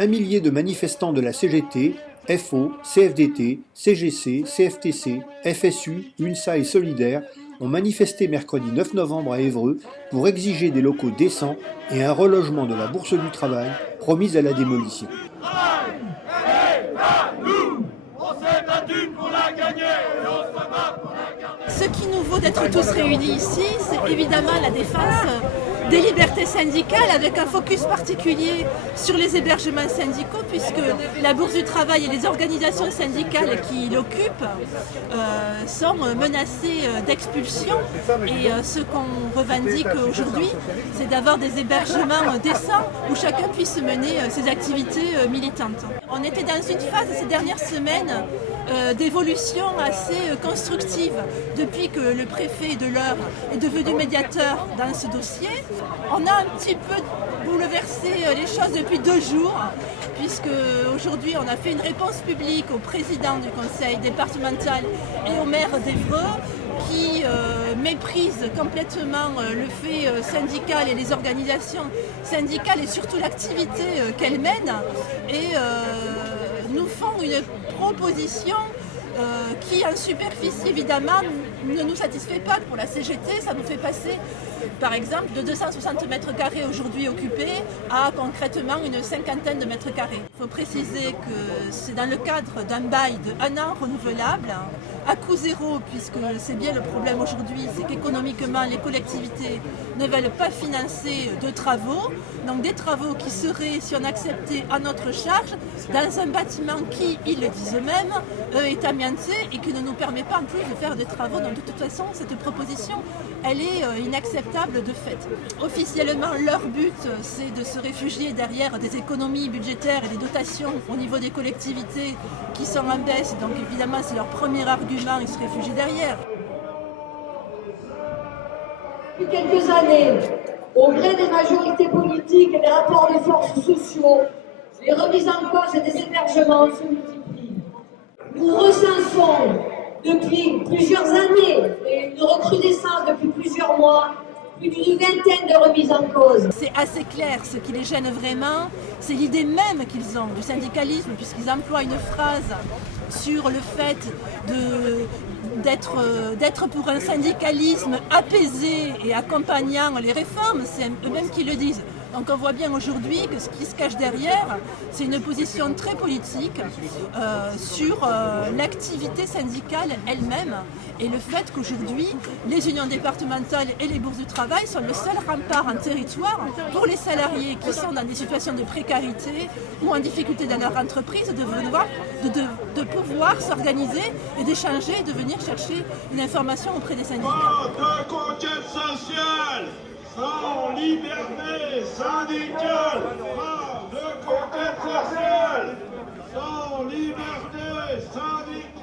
Un millier de manifestants de la CGT, FO, CFDT, CGC, CFTC, FSU, UNSA et Solidaires ont manifesté mercredi 9 novembre à Évreux pour exiger des locaux décents et un relogement de la Bourse du Travail promise à la démolition. Ce qui nous vaut d'être tous réunis ici, c'est évidemment la défense des libertés syndicales avec un focus particulier sur les hébergements syndicaux puisque la Bourse du Travail et les organisations syndicales qui l'occupent sont menacées d'expulsion et ce qu'on revendique aujourd'hui, c'est d'avoir des hébergements décents où chacun puisse mener ses activités militantes. On était dans une phase ces dernières semaines d'évolution assez constructive depuis que le préfet de l'Eure est devenu médiateur dans ce dossier. On a un petit peu bouleversé les choses depuis 2 jours puisque aujourd'hui on a fait une réponse publique au président du conseil départemental et au maire d'Évreux qui méprisent complètement le fait syndical et les organisations syndicales et surtout l'activité qu'elles mènent et nous font une proposition qui en superficie évidemment ne nous satisfait pas. Pour la CGT, ça nous fait passer par exemple de 260 mètres carrés aujourd'hui occupés à concrètement une cinquantaine de mètres carrés. Il faut préciser que c'est dans le cadre d'un bail de 1 an renouvelable à coût zéro puisque c'est bien le problème aujourd'hui, c'est qu'économiquement les collectivités ne veulent pas financer de travaux, donc des travaux qui seraient, si on acceptait, à notre charge dans un bâtiment qui, ils le disent eux-mêmes, est amianté et qui ne nous permet pas en plus de faire des travaux. Donc de toute façon, cette proposition, elle est inacceptable de fait. Officiellement, leur but, c'est de se réfugier derrière des économies budgétaires et des dotations au niveau des collectivités qui sont en baisse. Donc évidemment, c'est leur premier argument, ils se réfugient derrière. Depuis quelques années, au gré des majorités politiques et des rapports de force sociaux, les remises en cause des hébergements se multiplient. Nous recensons depuis plusieurs années et une recrudescence depuis plusieurs mois, plus d'une vingtaine de remises en cause. C'est assez clair, ce qui les gêne vraiment, c'est l'idée même qu'ils ont du syndicalisme, puisqu'ils emploient une phrase sur le fait d'être pour un syndicalisme apaisé et accompagnant les réformes, c'est eux-mêmes qui le disent. Donc on voit bien aujourd'hui que ce qui se cache derrière, c'est une position très politique sur l'activité syndicale elle-même et le fait qu'aujourd'hui, les unions départementales et les bourses du travail sont le seul rempart en territoire pour les salariés qui sont dans des situations de précarité ou en difficulté dans leur entreprise de pouvoir s'organiser et d'échanger et de venir chercher une information auprès des syndicats. Pas de conquête sociale sans liberté syndicale, pas de conquête sociale sans liberté syndicale.